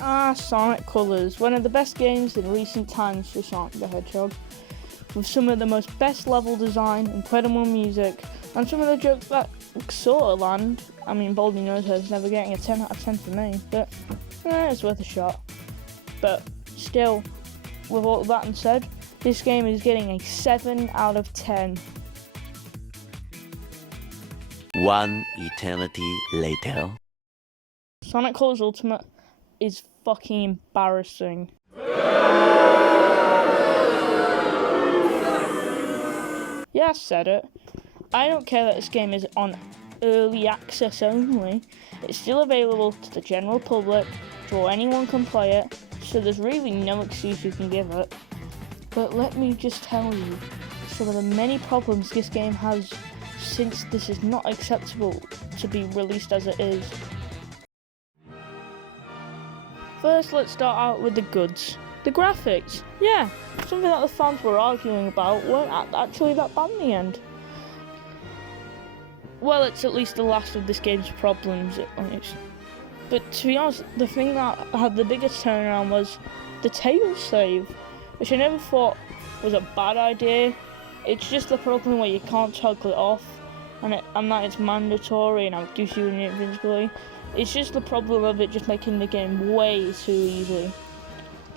Sonic Colors, one of the best games in recent times for Sonic the Hedgehog, with some of the most best level design, incredible music, and some of the jokes that sort of land. I mean, Baldy Nosehead's never getting a 10 out of 10 for me, but it's worth a shot. But still, with all that said, this game is getting a 7 out of 10. One eternity later. Sonic Colors Ultimate is fucking embarrassing. Yeah, I said it. I don't care that this game is on early access only. It's still available to the general public, so anyone can play it, so there's really no excuse you can give it. But let me just tell you some of the many problems this game has, since this is not acceptable to be released as it is. First, let's start out with the goods. The graphics. Yeah, something that the fans were arguing about weren't actually that bad in the end. Well, it's at least the last of this game's problems. But to be honest, the thing that had the biggest turnaround was the tail save, which I never thought was a bad idea. It's just the problem where you can't toggle it off, and that it's mandatory and it gives you invincibility. It's just the problem of it just making the game way too easy.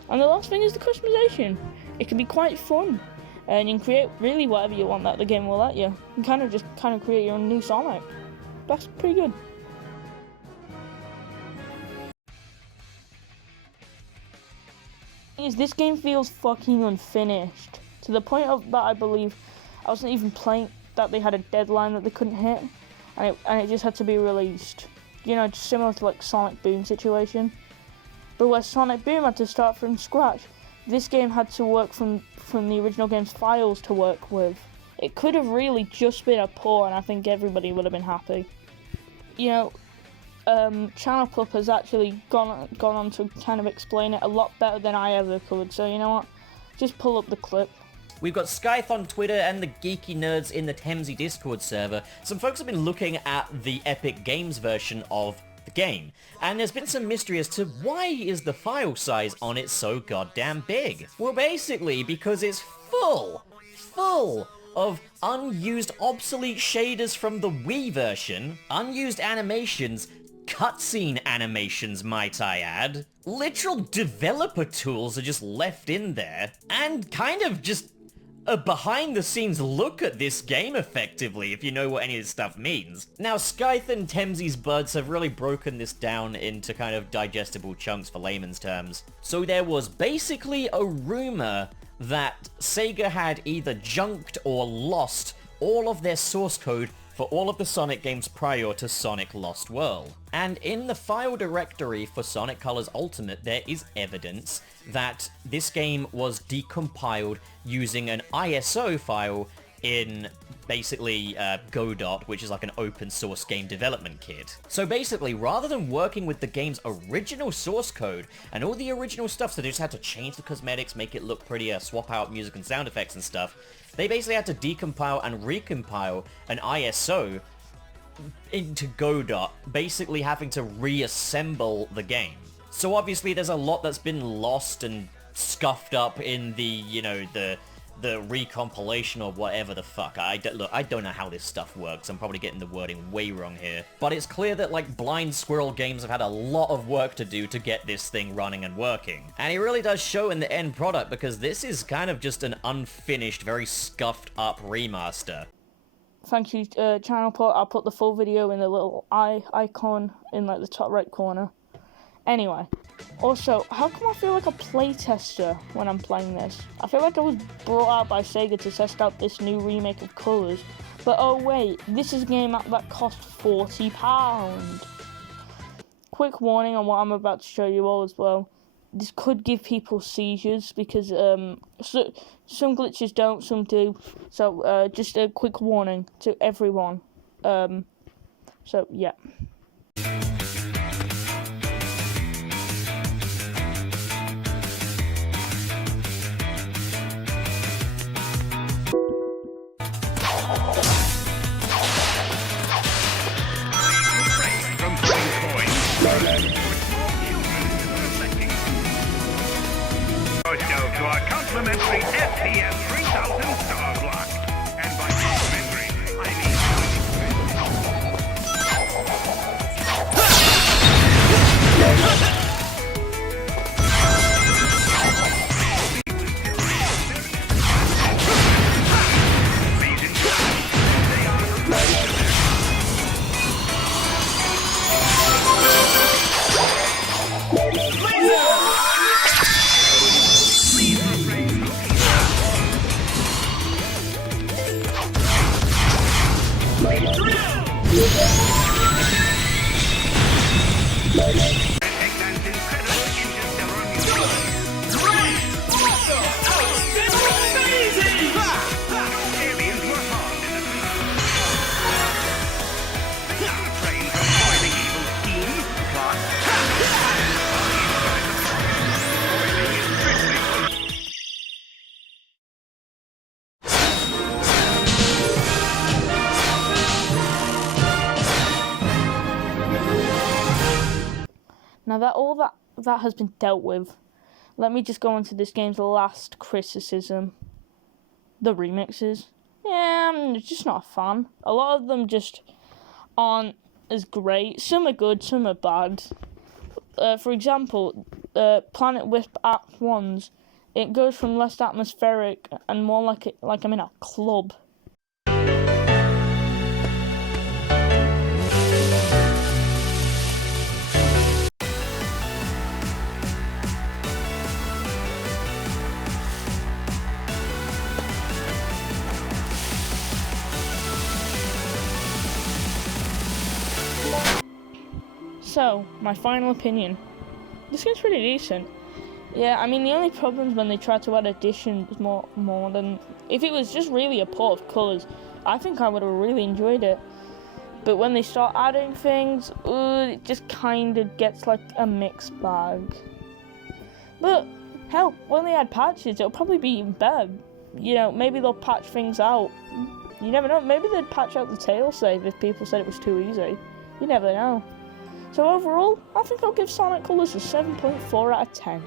And the last thing is the customization. It can be quite fun, and you can create really whatever you want that the game will let you. You can kind of create your own new Sonic. That's pretty good. This game feels fucking unfinished, to the point of that I believe I wasn't even playing that they had a deadline that they couldn't hit, and it just had to be released. You know, just similar to like Sonic Boom situation. But where Sonic Boom had to start from scratch, this game had to work from the original game's files to work with. It could have really just been a port, and I think everybody would have been happy. You know, Channel Club has actually gone on to kind of explain it a lot better than I ever could. So you know what? Just pull up the clip. We've got Scythe on Twitter and the geeky nerds in the Temsy Discord server. Some folks have been looking at the Epic Games version of the game, and there's been some mystery as to why is the file size on it so goddamn big. Well, basically because it's full of unused obsolete shaders from the Wii version, unused animations, cutscene animations might I add, literal developer tools are just left in there, and kind of just a behind-the-scenes look at this game, effectively, if you know what any of this stuff means. Now, Scythe and Temsy's buds have really broken this down into kind of digestible chunks for layman's terms. So there was basically a rumor that Sega had either junked or lost all of their source code for all of the Sonic games prior to Sonic Lost World. And in the file directory for Sonic Colors Ultimate, there is evidence that this game was decompiled using an ISO file in basically Godot, which is like an open source game development kit. So basically, rather than working with the game's original source code and all the original stuff, so they just had to change the cosmetics, make it look prettier, swap out music and sound effects and stuff, they basically had to decompile and recompile an ISO into Godot, basically having to reassemble the game. So obviously there's a lot that's been lost and scuffed up in the, you know, the recompilation or whatever the fuck. Look, I don't know how this stuff works. I'm probably getting the wording way wrong here. But it's clear that, like, Blind Squirrel Games have had a lot of work to do to get this thing running and working. And it really does show in the end product, because this is kind of just an unfinished, very scuffed up remaster. Thank you, Channel Port. I'll put the full video in the little eye icon in, like, the top right corner. Anyway, also, how come I feel like a playtester when I'm playing this? I feel like I was brought out by Sega to test out this new remake of Colors, but oh wait, this is a game that cost £40. Quick warning on what I'm about to show you all as well. This could give people seizures, because some glitches don't, some do. So just a quick warning to everyone. So yeah. yourself to our complimentary FPS 3000 star block. And by complimentary, I mean... Now that all that has been dealt with, let me just go on to this game's last criticism. The remixes. Yeah, I'm just not a fan. A lot of them just aren't as great. Some are good, some are bad. For example, Planet Wisp Act 1's, it goes from less atmospheric and more like I'm in a club. So, my final opinion. This game's pretty decent. Yeah, I mean, the only problem's when they try to add additions more than... If it was just really a port of colours, I think I would have really enjoyed it. But when they start adding things, it just kind of gets like a mixed bag. But, hell, when they add patches, it'll probably be even better. You know, maybe they'll patch things out. You never know, maybe they'd patch out the tail save if people said it was too easy. You never know. So overall, I think I'll give Sonic Colors a 7.4 out of 10.